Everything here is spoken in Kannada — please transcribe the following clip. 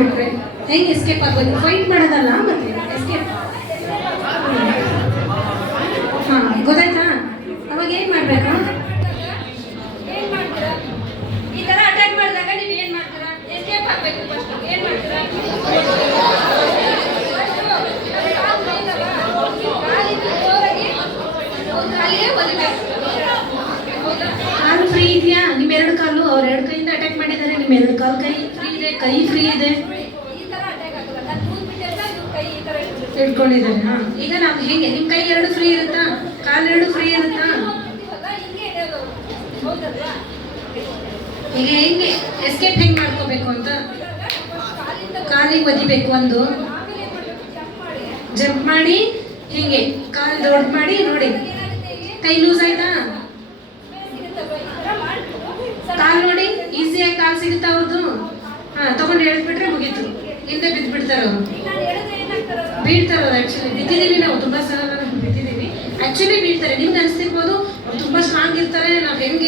ಬಿಟ್ರೆ ಹೆಂಗೆ ಎಸ್ಕೇಪ್ ಆಗ್ಬೋದು? ಫೈಟ್ ಮಾಡೋದಲ್ಲ ಮತ್ತೆ ಎಸ್ಕೇಪ್. ಹಾಂ ಗೊತ್ತಾಯ್ತಾ? ಅವಾಗ ಏನು ಮಾಡಬೇಕು? ಈ ತರ ಅಟ್ಯಾಕ್ ಮಾಡಿದಾಗ ನೀವು ಏನು ಮಾಡ್ತೀರಾ? ಎಸ್ಕೇಪ್ ಆಗಬೇಕು. ಫಸ್ಟ್ ಏನು ಮಾಡ್ತೀರಾ? ಕಾಲು ಫ್ರೀ ಇದೆಯಾ? ನಿಮ್ಮ ಎರಡು ಕಾಲು ಅವ್ರ ಎರಡು ಕೈಯಿಂದ ಅಟ್ಯಾಕ್ ಮಾಡಿದ್ದಾರೆ, ನಿಮ್ಮ ಎರಡು ಕಾಲು ಕೈ ಫ್ರೀ ಇದೆ, ಕೈ ಫ್ರೀ ಇದೆ, ಈ ತರ ಅಟ್ಯಾಕ್ ಆಗಲ್ಲ. ನಾನು ಕೂತ್ ಬಿಟ್ಟಿರ್ತಾ ನೀವು ಕೈ ಈ ತರ ಇಟ್ಕೊಂಡಿದ್ದಾರೆ. ಹಾಂ ಈಗ ನಾವು ಹೇಗೆ? ನಿಮ್ಮ ಕೈ ಎರಡು ಫ್ರೀ ಇರುತ್ತಾ? ಕಾಲು ಎರಡು ಫ್ರೀ ಇರುತ್ತಾ? ಹಿಂಗೆ ಹಿಡಿಯೋದು. ಹೌದಲ್ವಾ? ಈಗ ಹೆಂಗೆ ಎಸ್ಕೇಪ್ ಹೆಂಗೆ ಮಾಡ್ಕೋಬೇಕು ಅಂತ? ಕಾಲಿಗೆ ಒದಿಬೇಕು ಒಂದು, ಜಂಪ್ ಮಾಡಿ ಹೀಗೆ ಕಾಲು ದೊಡ್ಡ ಮಾಡಿ ನೋಡಿ. ಕೈ ಲೂಸ್ ಆಯ್ತಾ? ಕಾಲು ನೋಡಿ ಈಸಿಯಾಗಿ ಕಾಲು ಸಿಗುತ್ತಾ ಅವ್ರದ್ದು? ಹಾಂ ತಗೊಂಡು ಎಳೆದ್ಬಿಟ್ರೆ ಮುಗೀತು, ಹಿಂದೆ ಬಿದ್ದು ಬಿಡ್ತಾರೆ ಅವರು, ಬೀಳ್ತಾರೆ ಅವ್ರು. ಆ್ಯಕ್ಚುಲಿ ಬಿದ್ದಿದ್ದೀವಿ ನಾವು ತುಂಬ ಸಲ ಬಿದ್ದಿದ್ದೀವಿ, ಆ್ಯಕ್ಚುಲಿ ಬೀಳ್ತಾರೆ. ನಿಮ್ಗೆ ಅನಿಸ್ತಿರ್ಬೋದು ಅವ್ರು ತುಂಬ ಸ್ಟ್ರಾಂಗ್ ಇರ್ತಾರೆ, ನಾವು ಹೆಂಗೆ